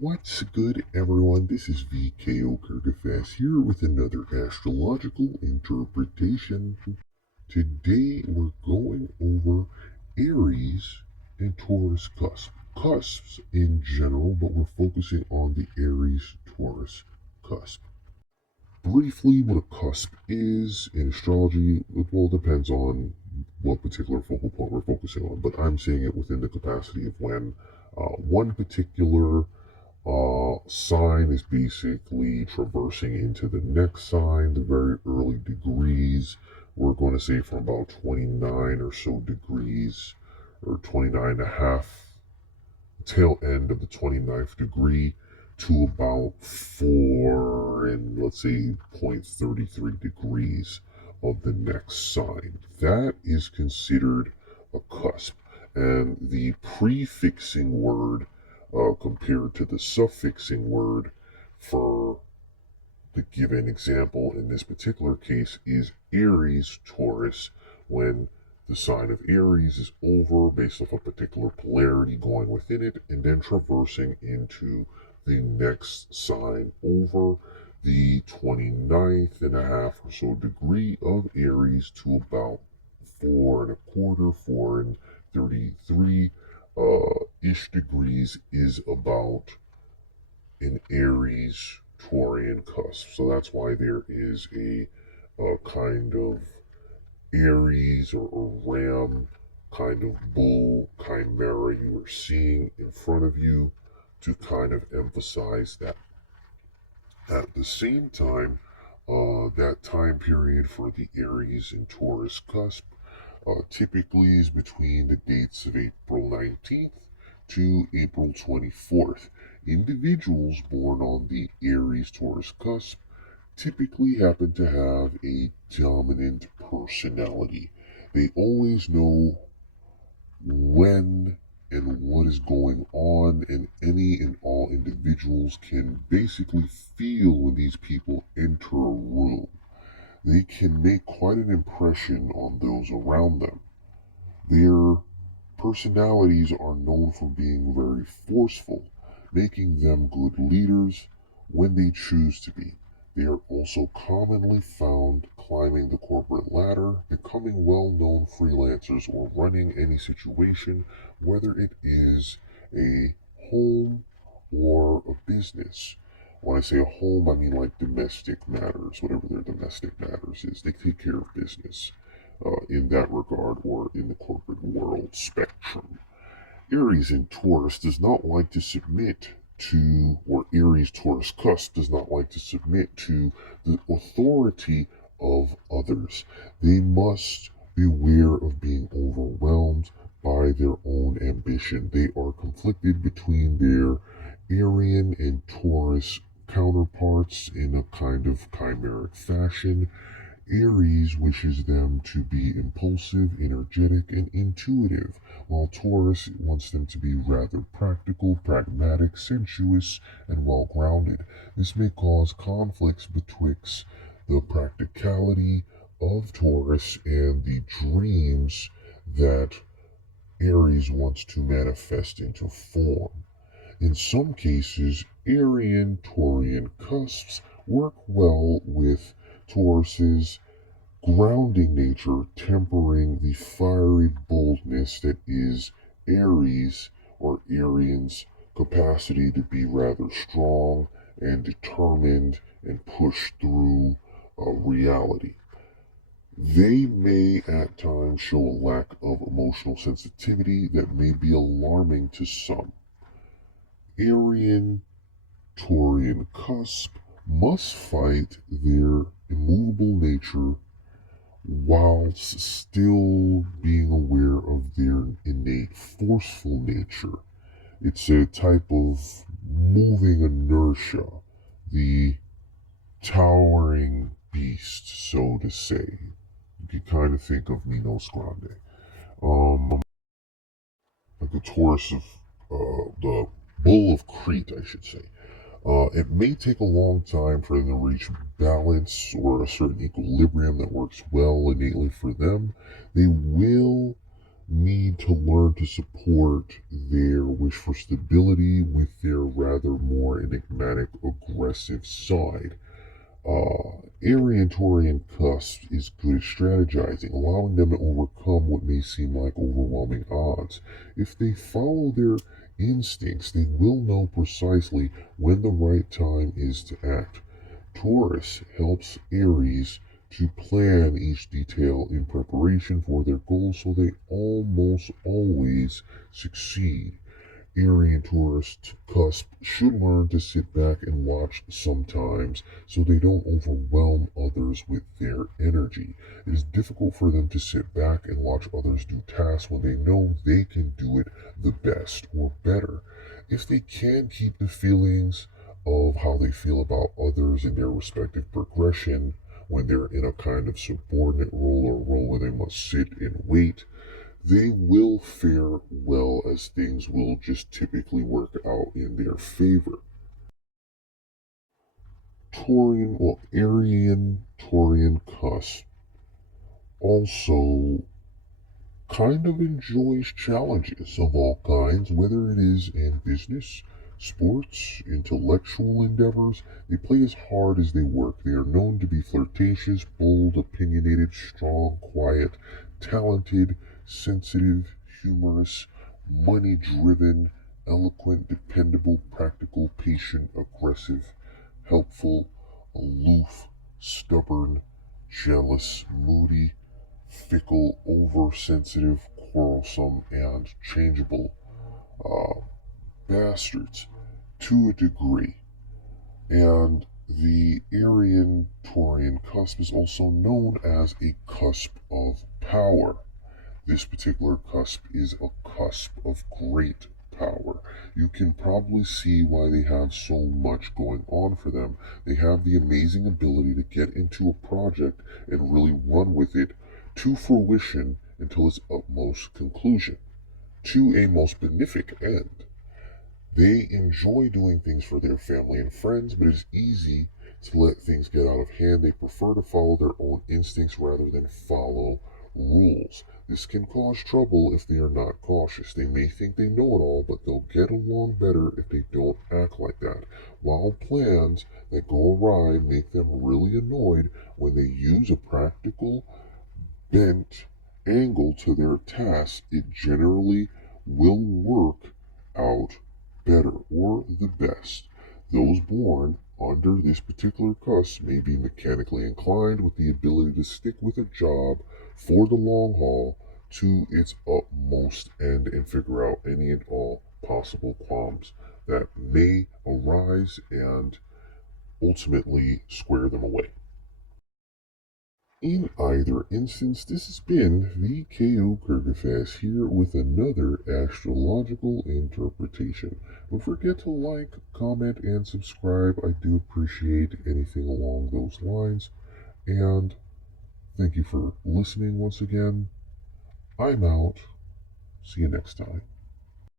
What's good, everyone? This is V.K.O. here with another astrological interpretation. Today we're going over Aries and Taurus cusps in general, but we're focusing on the Aries-Taurus cusp. Briefly, what a cusp is in astrology, well, it depends on what particular focal point we're focusing on, but I'm saying it within the capacity of when one particular sign is basically traversing into the next sign, the very early degrees. We're going to say from about 29 or so degrees, or 29 and a half, tail end of the 29th degree, to about 4 and let's say 0.33 degrees of the next sign. That is considered a cusp. And the prefixing word compared to the suffixing word for the given example in this particular case is Aries Taurus, when the sign of Aries is over based off a particular polarity going within it and then traversing into the next sign over the 29th and a half or so degree of Aries to about 4 and a quarter, 4 and 33 ish degrees is about an Aries Taurian cusp. So that's why there is a kind of Aries or ram kind of bull chimera you are seeing in front of you to kind of emphasize that. At the same time, that time period for the Aries and Taurus cusp typically is between the dates of April 19th to April 24th. Individuals born on the Aries Taurus cusp typically happen to have a dominant personality. They always know when and what is going on, and any and all individuals can basically feel when these people enter a room. They can make quite an impression on those around them. Their personalities are known for being very forceful, making them good leaders when they choose to be. They are also commonly found climbing the corporate ladder, becoming well known freelancers, or running any situation, whether it is a home or a business. When I say a home, I mean like domestic matters, whatever their domestic matters is. They take care of business in that regard or in the corporate world spectrum. Aries in Taurus does not like to submit to, or Aries Taurus cusp does not like to submit to the authority of others. They must beware of being overwhelmed by their own ambition. They are conflicted between their Arian and Taurus counterparts in a kind of chimeric fashion. Aries wishes them to be impulsive, energetic, and intuitive, while Taurus wants them to be rather practical, pragmatic, sensuous, and well grounded. This may cause conflicts betwixt the practicality of Taurus and the dreams that Aries wants to manifest into form. In some cases, Arian Taurian cusps work well with Taurus's grounding nature, tempering the fiery boldness that is Aries or Arian's capacity to be rather strong and determined and push through reality. They may at times show a lack of emotional sensitivity that may be alarming to some. Arian Taurian cusp must fight their immovable nature whilst still being aware of their innate forceful nature. It's a type of moving inertia, the towering beast, so to say. You can kind of think of Minos Grande. Like the Taurus of, the Bull of Crete, I should say. It may take a long time for them to reach balance or a certain equilibrium that works well innately for them. They will need to learn to support their wish for stability with their rather more enigmatic, aggressive side. Arian-Taurian Cusp is good at strategizing, allowing them to overcome what may seem like overwhelming odds. If they follow their instincts, they will know precisely when the right time is to act. Taurus helps Aries to plan each detail in preparation for their goals so they almost always succeed. Aries-Taurus Cusp should learn to sit back and watch sometimes so they don't overwhelm others with their energy. It is difficult for them to sit back and watch others do tasks when they know they can do it the best or better. If they can keep the feelings of how they feel about others in their respective progression when they're in a kind of subordinate role or role where they must sit and wait, they will fare well as things will just typically work out in their favor. Taurian or Aryan Taurian Cusp also kind of enjoys challenges of all kinds, whether it is in business, sports, intellectual endeavors. They play as hard as they work. They are known to be flirtatious, bold, opinionated, strong, quiet, talented, sensitive, humorous, money driven, eloquent, dependable, practical, patient, aggressive, helpful, aloof, stubborn, jealous, moody, fickle, oversensitive, quarrelsome, and changeable uh, bastards to a degree. And the Aryan Taurian cusp is also known as a cusp of power. This particular cusp is a cusp of great power. You can probably see why they have so much going on for them. They have the amazing ability to get into a project and really run with it to fruition until its utmost conclusion, to a most benefic end. They enjoy doing things for their family and friends, but it's easy to let things get out of hand. They prefer to follow their own instincts rather than follow rules. This can cause trouble if they are not cautious. They may think they know it all, but they'll get along better if they don't act like that. While plans that go awry make them really annoyed when they use a practical bent angle to their task, it generally will work out better or the best. Those born under this particular cusp may be mechanically inclined with the ability to stick with a job for the long haul to its utmost end and figure out any and all possible qualms that may arise and ultimately square them away. In either instance, this has been V.K.O. Kurgafas here with another astrological interpretation. Don't forget to like, comment, and subscribe. I do appreciate anything along those lines. And thank you for listening once again. I'm out. See you next time.